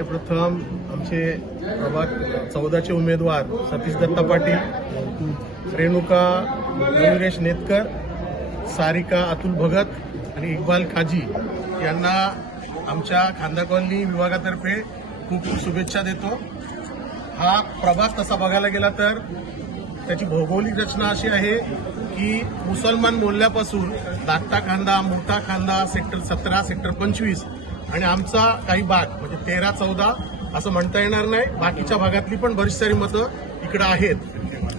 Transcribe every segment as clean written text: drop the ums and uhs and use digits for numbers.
पहिले प्रथम आमचे प्रभाग 14चे उमेदवार सतीश दत्ता पाटील, रेणुका गणेश नेतकर, सारिका अतुल भगत आणि इक्बाल खाजी यांना आमच्या खांदा कॉलनी विभागातर्फे खूप खूप शुभेच्छा देतो. हा प्रभाग तसा बघायला गेला तर त्याची भौगोलिक रचना अशी आहे की मुसलमान मोहल्ल्यापासून दाता खांदा, मोठा खांदा, सेक्टर 17, सेक्टर 25 आणि आमचा काही भाग म्हणजे 13-14 असं म्हणता येणार नाही. बाकीच्या भागातली पण बरीच सारी मतं इकडे आहेत.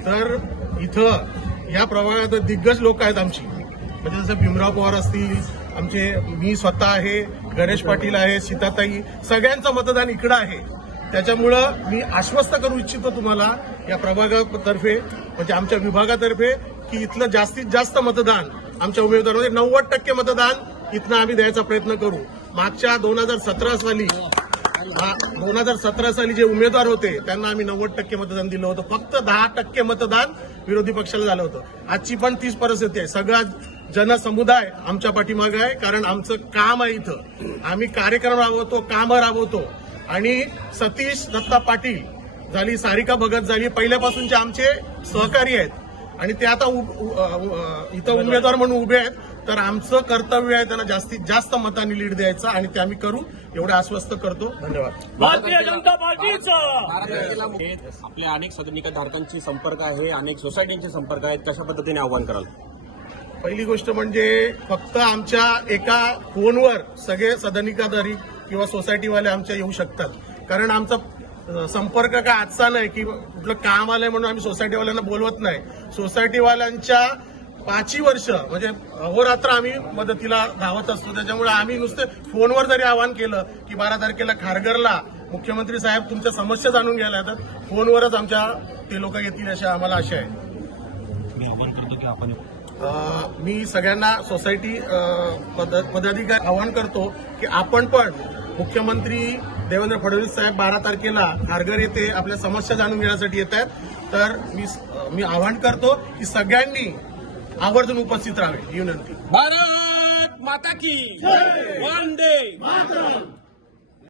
तर इथं या प्रभागात दिग्गज लोक आहेत आमची, म्हणजे जसं भीमराव पवार असतील, आमचे मी स्वतः आहे, गणेश पाटील आहे, सीताताई, सगळ्यांचं मतदान इकडं आहे. त्याच्यामुळं मी आश्वस्त करू इच्छितो तुम्हाला या प्रभागातर्फे म्हणजे आमच्या विभागातर्फे की इथलं जास्तीत जास्त मतदान आमच्या उमेदवारांमध्ये 90% मतदान इथनं आम्ही द्यायचा प्रयत्न करू. मागच्या 2017 साली जे उमेदवार होते त्यांना आम्ही 90% मतदान दिलं होतं. फक्त 10% मतदान विरोधी पक्षाला झालं होतं. आजची पण तीच परिस्थिती आहे. सगळा जनसमुदाय आमच्या पाठीमागे आहे, कारण आमचं काम आहे. इथं आम्ही कार्यक्रम राबवतो, कामं राबवतो. आणि सतीश दत्ता पाटील झाली, सारिका भगत झाली, पहिल्यापासूनचे आमचे सहकारी आहेत आणि ते आता इथं उमेदवार म्हणून उभे आहेत. तर आमचं कर्तव्य आहे त्यांना जास्तीत जास्त मतांनी लीड द्यायचं आणि ते आम्ही करू एवढं आश्वस्त करतो. धन्यवाद. भारतीय जनता पार्टीचा आपल्या अनेक सदनिकाधारकांची संपर्क आहे, अनेक सोसायटींचे संपर्क आहेत, कशा पद्धतीने आव्हान कराल? पहिली गोष्ट म्हणजे फक्त आमच्या एका फोनवर सगळे सदनिकाधारी किंवा सोसायटीवाले आमच्या येऊ शकतात, कारण आमचा संपर्क काय आजचा नाही की कुठलं काम आलंय म्हणून आम्ही सोसायटीवाल्यांना बोलवत नाही. सोसायटीवाल्यांच्या 5 वर्ष म्हणजे अहोरात्र आम्ही मदतीला धावत असतो. त्याच्यामुळे आम्ही नुसते फोनवर जरी आवाहन केलं की 12 तारखेला खारघरला मुख्यमंत्री साहेब तुमच्या समस्या जाणून घ्यायला, तर फोनवरच आमच्या ते लोक येतील अशी आम्हाला आशा आहे. मी सगळ्यांना सोसायटी पदाधिकारी आवाहन करतो की आपण पण मुख्यमंत्री देवेंद्र फडणवीस साहेब 12 तारखेला खारघर येथे आपल्या समस्या जाणून घेण्यासाठी येत आहेत. तर मी आवाहन करतो की सगळ्यांनी आवर्जून उपस्थित राहावे ही विनंती. भारत माता की वंदे मातरम.